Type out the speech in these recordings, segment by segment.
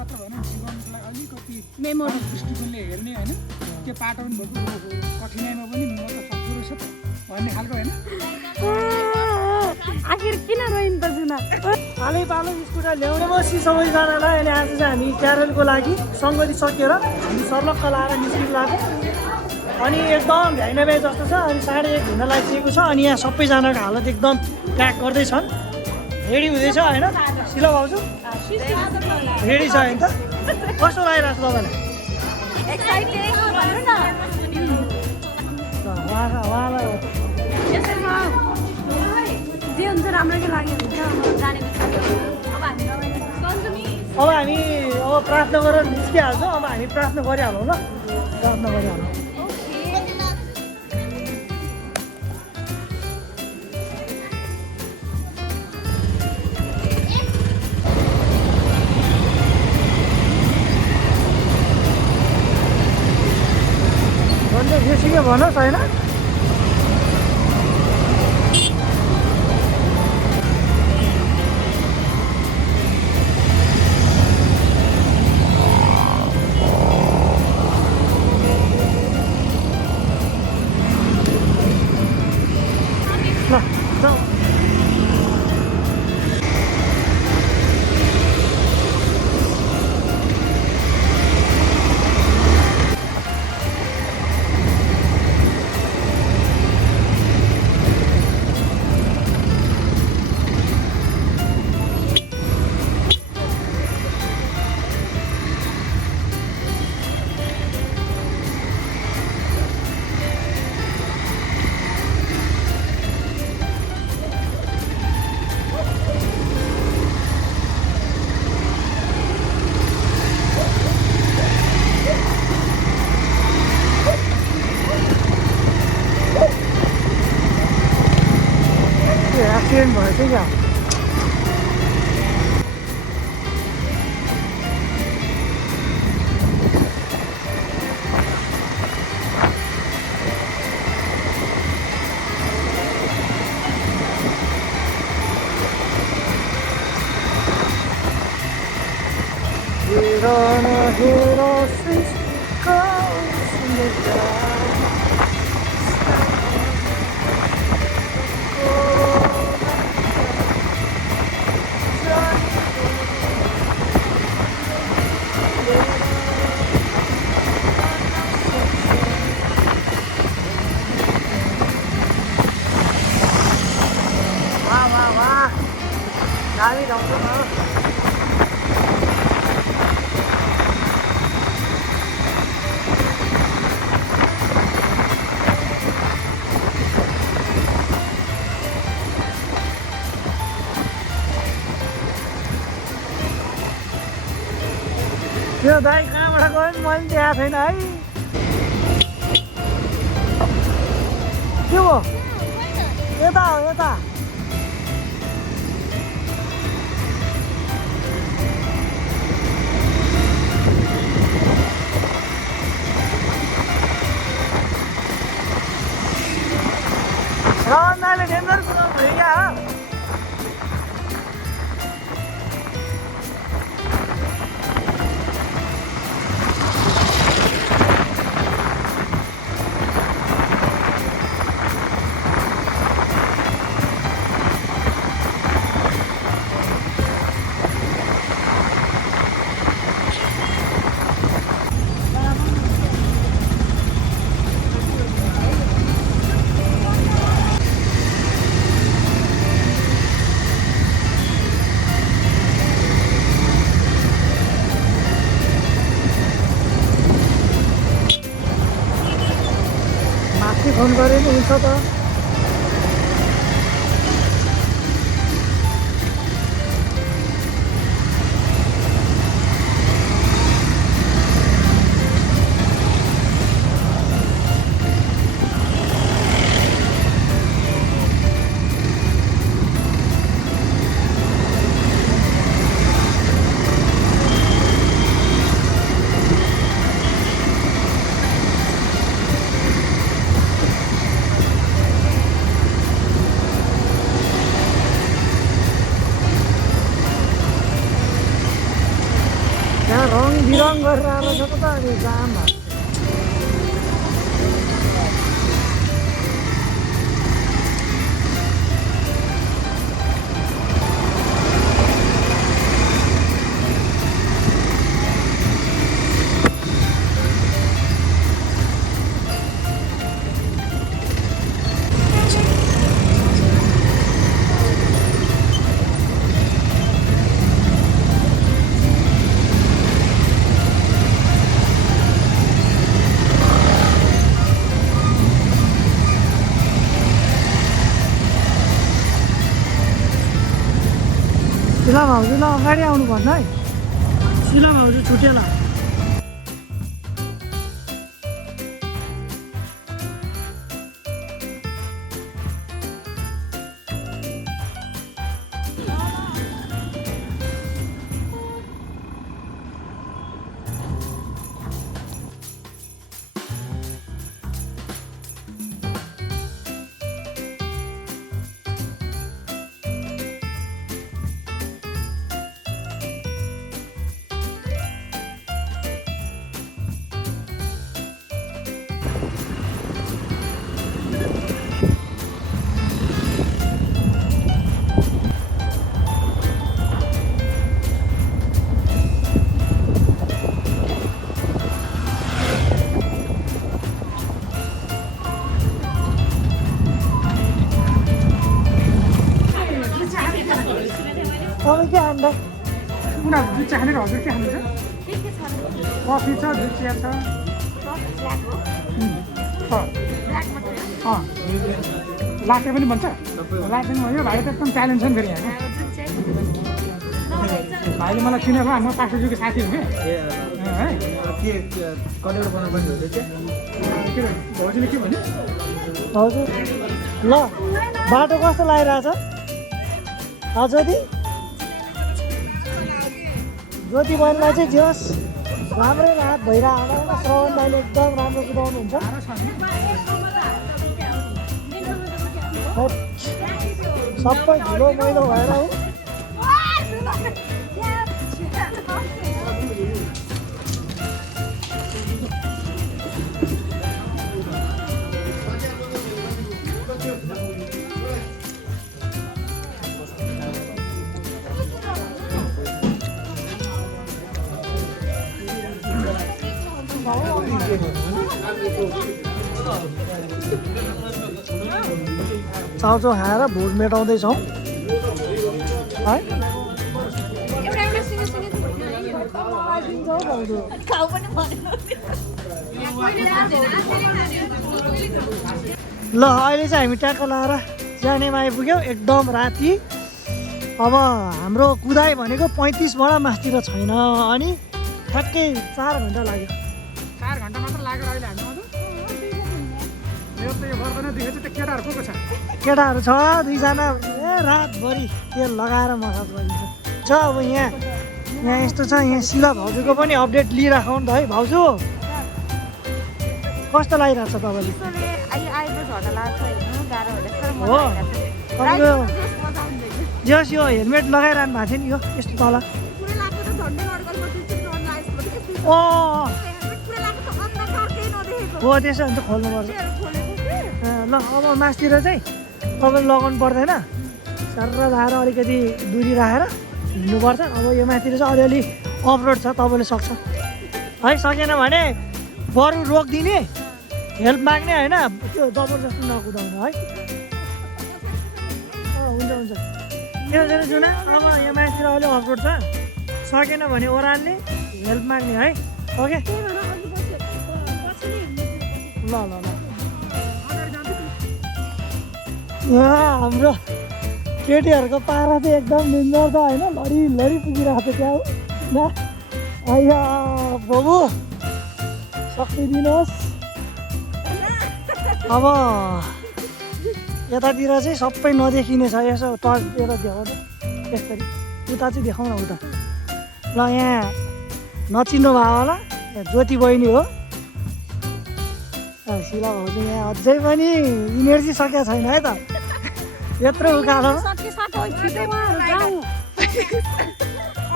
मात्र भएन जीवनलाई अलिकति मेमोरी दृष्टिकोणले हेर्ने होइन त्यो पाटो पनि भएको कठिनाइमा पनि म त सक्दो रहेछ त भन्ने खालको होइन आखिर किन रोइन त जुना हालै पालो स्कुटर ल्याउने बसी सबैजनालाई अनि आज चाहिँ हामी क्यारलको लागि सङ्गति सकेर हामी सर्लक्क लाएर निस्किनु लाग्यो अनि एकदम भ्याइना भ्याइ जस्तो छ अनि 1:30 हुन लागिसकेको छ अनि यहाँ सबैजनाको हालत एकदम प्याक गर्दैछन् रेडी हुँदैछ होइन सिलो भाउजू रेडी छ होइन त कस्तो लागिरहेको छ तपाईँलाई उहाँलाई जे हुन्छ राम्रै लाग्यो हुन्छ अब हामी अब प्रार्थना गरेर निस्किहाल्छौँ अब हामी प्रार्थना गरिहालौँ ल प्रार्थना गरिहालौँ के भनोस् होइन एक्सिडेन्ट भयो चाहिँ क्या गाडी ढाउँछ न त्यो दाइ कहाँबाट गयो नि मैले देखाएको छैन है के हो यता हो यता रवन्दाले डेन्जर कुदाउनु भयो क्या फोन गरे नि हुन्छ त रङ बिरङ गरेर आएको छ त अनि जाम भएको शिला भाउजूलाई अगाडि आउनु भन्न है शिला भाउजू छुटेला तपाईँ के खान्छ उनीहरू दुध चिया खाने र हजुर के खानुहुन्छ कफी छ दुध चिया छ लाटे पनि भन्छ लाटे पनि भयो भाइ त एकदम ट्यालेन्ट छ नि फेरि यहाँ भाइले मलाई चिनेर म पास्टरजीको साथी हो कि है भाउजूले के भन्यो हजुर ल बाटो कस्तो लागिरहेछ ज्योति ज्योति बहिनीलाई चाहिँ जोस् राम्रै रात भइरहेको होला श्रवण दाइले एकदम राम्रो कुदाउनुहुन्छ सबै धुलो मैलो भएर हो चाउचाउ खाएर भोट मेटाउँदैछौँ है ल अहिले चाहिँ हामी ट्याक्क लाएर जानेमा आइपुग्यौँ एकदम राति अब हाम्रो कुदाइ भनेको 35बाट मासतिर छैन अनि ठ्याक्कै 4 घन्टा लाग्यो 4 घन्टा मात्र लाग्यो अहिले हामी यो त यो गर्दैन देखेको चाहिँ त्यो केटाहरू को छ केटाहरू छ 2 जना रातभरि तेल लगाएर मसाज गरिन्छ छ अब यहाँ यस्तो छ यहाँ शिला भाउजूको पनि अपडेट लिइराखौँ नि त है भाउजू कस्तो लागिरहेको छ तपाईँले हो तपाईँको जस यो हेलमेट लगाइरहनु भएको थियो नि यो यस्तो तल हो त्यसो भने त खोल्नुपर्छ ल अब मासतिर चाहिँ तपाईँले लगाउनु पर्दैन सर लाएर अलिकति दुरी राखेर हिँड्नुपर्छ अब यो माथितिर चाहिँ अलिअलि अफरोड छ तपाईँले सक्छ है सकेन भने बरु रोकिदिने हेल्प माग्ने होइन त्यो जबरजस्ती नकुदाउनु है हुन्छ हुन्छ त्यो जुन अब यो माथितिर अलि अफरोड छ सकेन भने ओह्राल्ने हेल्प माग्ने है ओके ल ल ल हाम्रो केटीहरूको पारा चाहिँ एकदम डेन्जर छ होइन लडी पुगिरहेको छ त्यहाँ हो आइया प्रभु शक्ति दिनुहोस् अब यतातिर चाहिँ सबै नदेखिने छ यसो टर्च दिएर देखाउँछ यसरी उता चाहिँ देखाउँ न उता ल यहाँ नचिन्नु भयो होला ज्योति बहिनी हो शिला भाउजू यहाँ अझै पनि इनर्जी सकेको छैन है त यत्रो उकालो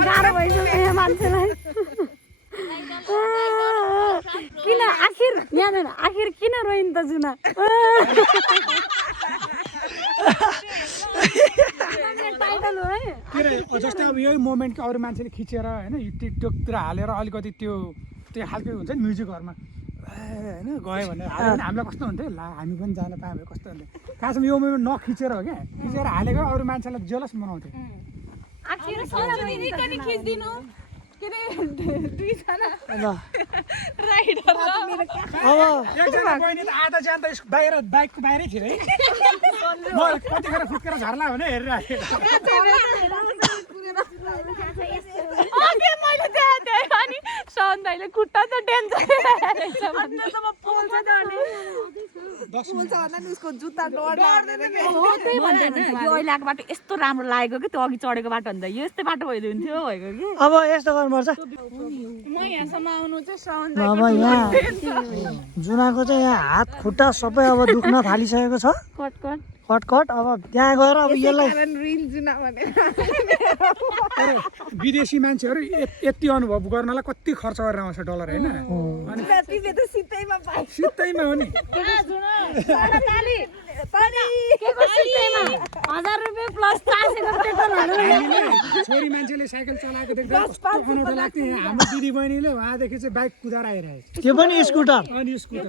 गाह्रो भइसक्यो यहाँ मान्छेलाई किन आखिर यहाँ आखिर किन रोइन त जुना टाइटल हो है जस्तै अब यही मोमेन्टको अरू मान्छेले खिचेर होइन टिकटकतिर हालेर अलिकति त्यो खालको हुन्छ नि म्युजिकहरूमा होइन गयो भने हाल्यो भने हामीलाई कस्तो हुन्थ्यो ला हामी पनि जान पायो भने कस्तो हुन्थ्यो खासमा यो मोमेन्ट नखिचेर हो क्या खिचेर हालेको अरू मान्छेलाई जेलस बनाउँथ्यो एकजना बहिनी त आधा ज्यान त बाहिर बाइकको बाहिरै थियो है म कतिखेर फुत्केर झर्ला भने हेरिरहेको मैले देखाएँ अनि सन दाइले खुट्टा त डेन्जर अहिले आएको बाटो यस्तो राम्रो लागेको कि त्यो अघि चढेको बाटो भन्दा यो यस्तै बाटो भइदिन्थ्यो भएको कि अब यस्तो गर्नुपर्छ म यहाँसम्म आउनु चाहिँ सन अब यहाँ जुनाको चाहिँ यहाँ हात खुट्टा सबै अब दुख्न थालिसकेको छ कट कट कटकट अब त्यहाँ गएर अब यसलाई विदेशी मान्छेहरू यति अनुभव गर्नलाई कति खर्च गरेर आउँछ डलर होइन अनि सित्तैमा हो नि 1000 रुपियाँ प्लस छोरी मान्छेले साइकल चलाएको देख्दा कस्तो अनौठो लाग्थ्यो हाम्रो दिदी बहिनीले उहाँदेखि चाहिँ बाइक कुदाएर आइरहेको त्यो पनि स्कुटर अनि स्कुटर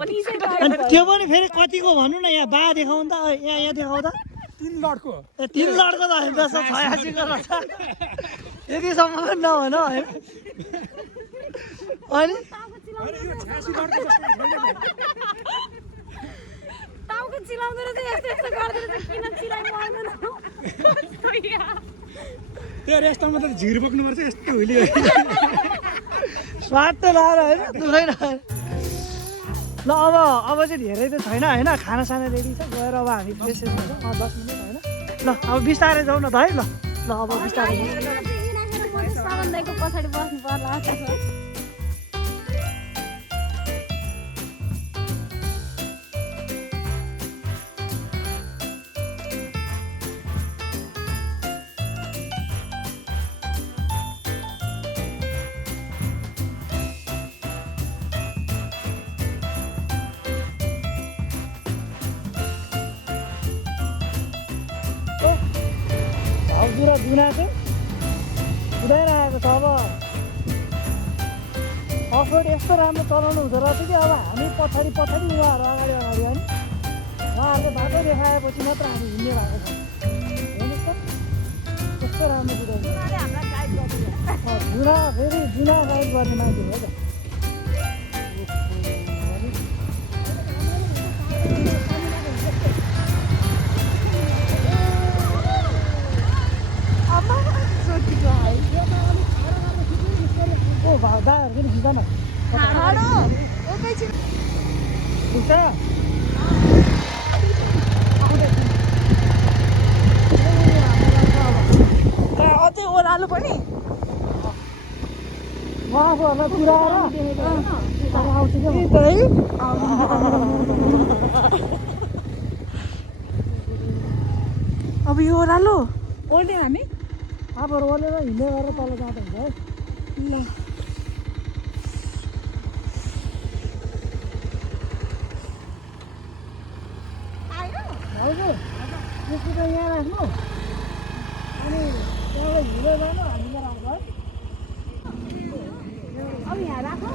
अनि त्यो पनि फेरि कतिको भन्नु न यहाँ बा देखाउनु त यहाँ देखाउँदा 3 लडको 3 लडको त होइन 86 को रहेछ यतिसम्म पनि नभन होइन अनि यो 86 लडको जस्तो छैन टाउको चिलाउँदै रहेछ यस्तो यस्तो गर्दै रहेछ किन चिलाइ पर्दैन त्यो रेस्टमा त झिर बोक्नुपर्छ यस्तो हुली स्वाद त लाएर होइन दुखै नआएर ल अब चाहिँ धेरै त छैन होइन खानासाना रेडी छ गएर अब हामी फ्रेस हुन्छ 10 मिनट होइन ल अब बिस्तारै जाउँ न त है ल अब बिस्तारै सावन दाइको पछाडि बस्नु पर्ला भाउजू र जुना चाहिँ कुदाइरहेको छ अब अफरोड यस्तो राम्रो चलाउनु हुँदो रहेछ कि अब हामी पछाडि उहाँहरू अगाडि होइन उहाँहरूले बाटो देखाएपछि मात्र हामी हिँड्ने भएको छ हेर्नुहोस् त कस्तो राम्रो कुदाउँछ जुना फेरि जुना गाइड गर्ने मान्छे हो त दाहरू पनि खिच्दा न अझै ओह्रालो पनि उहाँकोहरूलाई पुऱ्याएर आउँछ क्या अब यो ओह्रालो ओर्ने हामी अब ओर्लेर हिँड्ने गरेर तल जाँदा हुन्छ है ल भाउजू यसको चाहिँ यहाँ राख्नु अनि त्यहाँबाट हिँडेर जानु हामीलाई राख्छ है अब यहाँ राखौ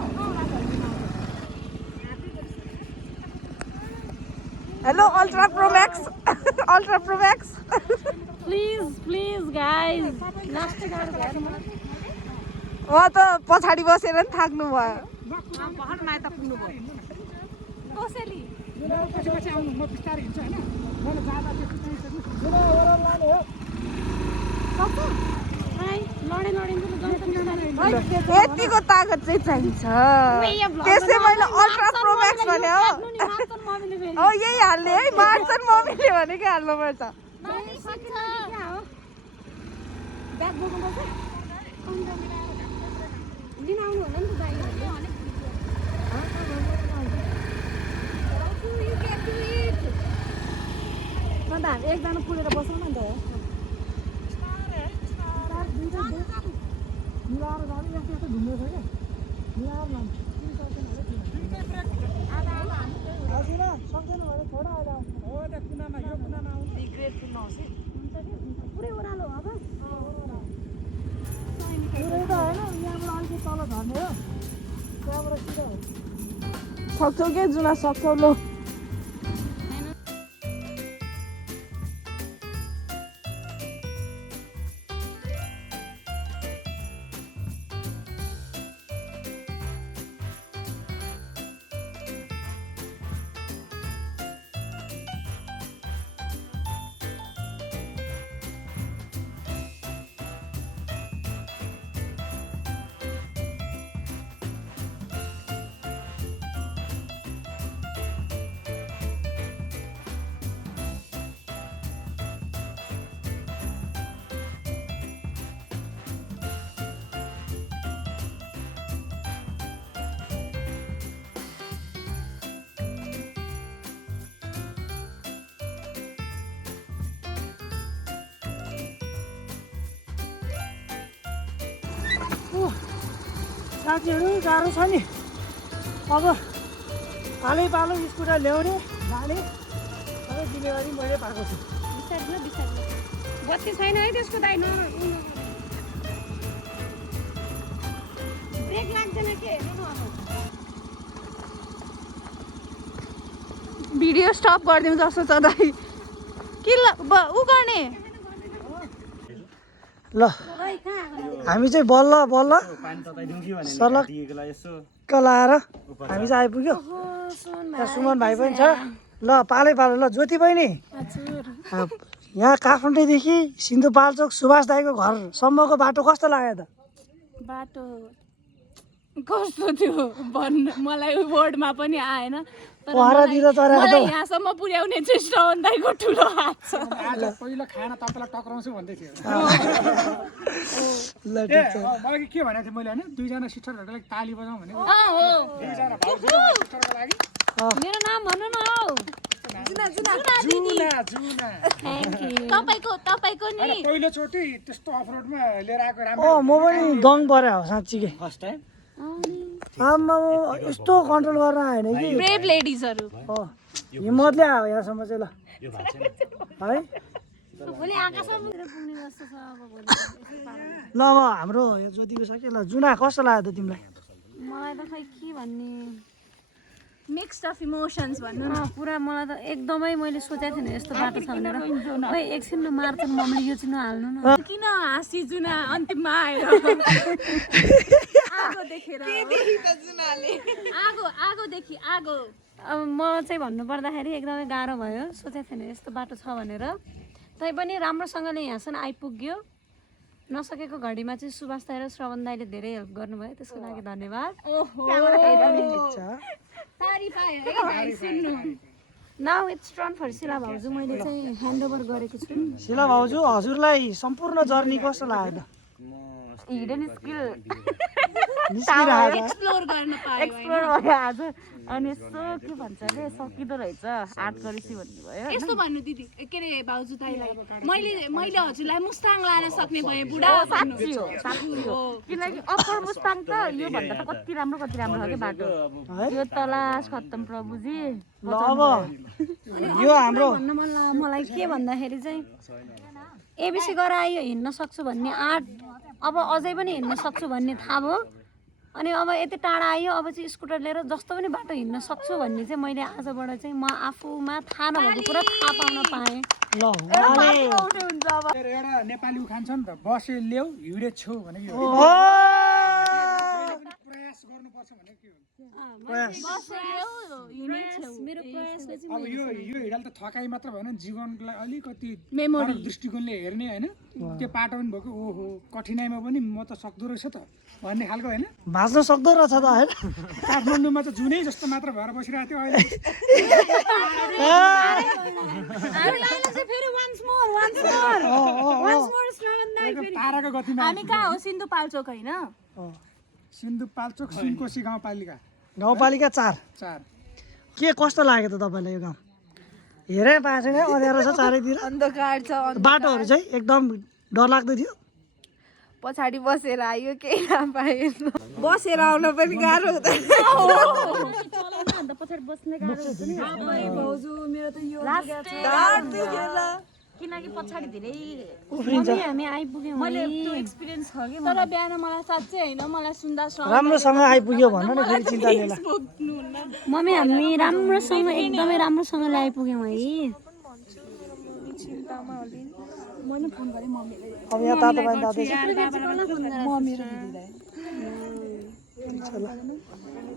hello ultra pro max please guys last गाडी हेर्नु उहाँ त पछाडि बसेर नि थाक्नु भयो भर माइत पुग्नु भयो कसैले पछि आउनु म बिस्तारै हिँड्छु होइन मैले जाँदा यतिको तागत चाहिँ चाहिन्छ त्यसै मैले अल्ट्रा प्रो मैक्स भने हो यही हाल्ने है मार्छन् मम्मीले भनेकै हाल्नुपर्छ एकजना पुगेर बसौँ न त मिलाएर जाने यस्तो घुम्नु छ क्या मिलाएर लान्छ सक्छौ के जुना सक्छौ लो साथीहरू गाह्रो छ नि अब पालै पालो स्कुटर ल्याउने जाने सबै जिम्मेवारी मैले पाएको छु बत्ती छैन है त्यसको दाइ ब्रेक लाग्दैन के हेर्नु न भिडियो स्टप गरिदिउँ जस्तो छ दाइ के उ गर्ने ल हामी चाहिँ बल्ल बल्ल सलक्क लाएर हामी चाहिँ आइपुग्यो यहाँ सुमन भाइ पनि छ ल पालै पालो ल ज्योति बहिनी यहाँ काठमाडौँदेखि सिन्धुपाल्चोक सुभाष दाईको घरसम्मको बाटो कस्तो लाग्यो त बाटो कस्तो थियो भन्नु मलाई वर्डमा पनि आएन पहरातिर चढेको त यहाँसम्म पुर्याउने चाहिँ श्रवण दाइको ठुलो हात छ आज पहिलो खाना तपाईँलाई टक्राउँछु भन्दै थियो ल ठिक छ मलाई के भनेको थिएँ मैले होइन दुईजना सिस्टरहरूको लागि ताली बजाउँ भनेको दुईजना भाउजू सिस्टरको लागि मेरो नाम भन्नु न हौ तपाईँको नि पहिलोचोटि त्यस्तो अफरोडमा लिएर आएको राम्रो म पनि दङ पऱ्यो हो साँच्चीकै फर्स्ट टाइम आम्मा यस्तो कन्ट्रोल गर्न आएन कि ब्रेभ लेडिजहरू हिम्मतले आयो यहाँसम्म चाहिँ ल है भोलि आकाशमा पुग्ने जस्तो छ अब भोलि ल अब हाम्रो यो ज्योतिको सक्यो ल जुना कस्तो लाग्यो त तिमीलाई मलाई त खै के भन्ने मिक्स्ड अफ इमोसन्स भन्नु न पुरा मलाई त एकदमै मैले सोचेको थिएन यस्तो बाटो छ भनेर खै एकछिन मार्छन् मम्मीले यो चाहिँ नहाल्नु न किन हाँसी जुना अन्तिममा आएर आगो देखेर आगोदेखि आगो अब म चाहिँ भन्नुपर्दाखेरि एकदमै गाह्रो भयो सोचेको थिएन यस्तो बाटो छ भनेर तैपनि राम्रोसँगले यहाँसम्म आइपुग्यो नसकेको घडीमा चाहिँ सुभाष दाइ र श्रवण दाइले धेरै हेल्प गर्नुभयो त्यसको लागि धन्यवाद नाउ इट्स टर्न फर शिला भाउजू मैले चाहिँ ह्यान्डओभर गरेको छु शिला भाउजू हजुरलाई सम्पूर्ण जर्नी कस्तो लाग्यो त हिडन स्किल निस्किरहेको एक्सप्लोर गर्न पायो एक्सप्लोर भयो आज अनि यस्तो के भन्छ अरे सकिँदो रहेछ आर्ट गरेपछि भन्नुभयो यस्तो भन्नु दिदी के अरे भाउजू दाइलाई मैले हजुरलाई मुस्ताङ लान सक्ने भएँ बुढा साँच्ची हो किनकि अप्पर मुस्ताङ त यो भन्दा त कति राम्रो छ कि बाटो यो तलास खत्तम प्रभुजी ल अब यो हाम्रो भन्न मन लाग्यो मलाई के भन्दाखेरि चाहिँ एबिसी गरायो हिँड्न सक्छु भन्ने आँट अब अझै पनि हिँड्न सक्छु भन्ने थाहा भयो अनि अब यति टाढा आयो अब चाहिँ स्कुटर लिएर जस्तो पनि बाटो हिँड्न सक्छु भन्ने चाहिँ मैले आजबाट चाहिँ म आफूमा थाहा नभएको कुरा थाहा पाउन पाएँ ल एउटा नेपाली उखान छ नि त बसे ल्याऊ हिँडे छेउ भनेको प्रयास गर्नुपर्छ भनेको के हो मेरो प्रयासले चाहिँ अब यो हिँडाल त थकाइ मात्र भएन जीवनलाई अलिकति मेमोरी दृष्टिकोणले हेर्ने होइन त्यो पाटो पनि भएको ओहो कठिनाइमा पनि म त सक्दो रहेछ त भन्ने खालको होइन भाँच्न सक्दो रहेछ त होइन काठमाडौँमा त जुनै जस्तो मात्र भएर बसिरहेको थियो अहिले ताराको गतिमा हामी कहाँ हो सिन्धुपाल्चोक होइन सिन्धुपाल्चोक सुनकोशी गाउँपालिका 4 के कस्तो लाग्यो त तपाईँलाई यो गाउँ हेरे पाएको छैन अँध्यारो छ चारैतिर अन्धकार छ बाटोहरू चाहिँ एकदम डरलाग्दो थियो पछाडि बसेर आयो केही नपाएन बसेर आउन पनि गाह्रो हुँदैन पछाडि बस्ने गाह्रो हुन्छ नि भाउजू मेरो त यो किनकि पछाडि धेरै उफ्रिन्छ हामी आइपुग्यौँ मैले त्यो एक्सपिरियन्स छ कि तर बिहान मलाई साँच्चै होइन मलाई सुन्दा राम्रोसँग आइपुग्यो भन न फेरि चिन्ता लिएला मम्मी हामी राम्रोसँग एकदमै राम्रोसँगले आइपुग्यौँ है अब यहाँ तातो पानी तातै छ म मेरो दिदीलाई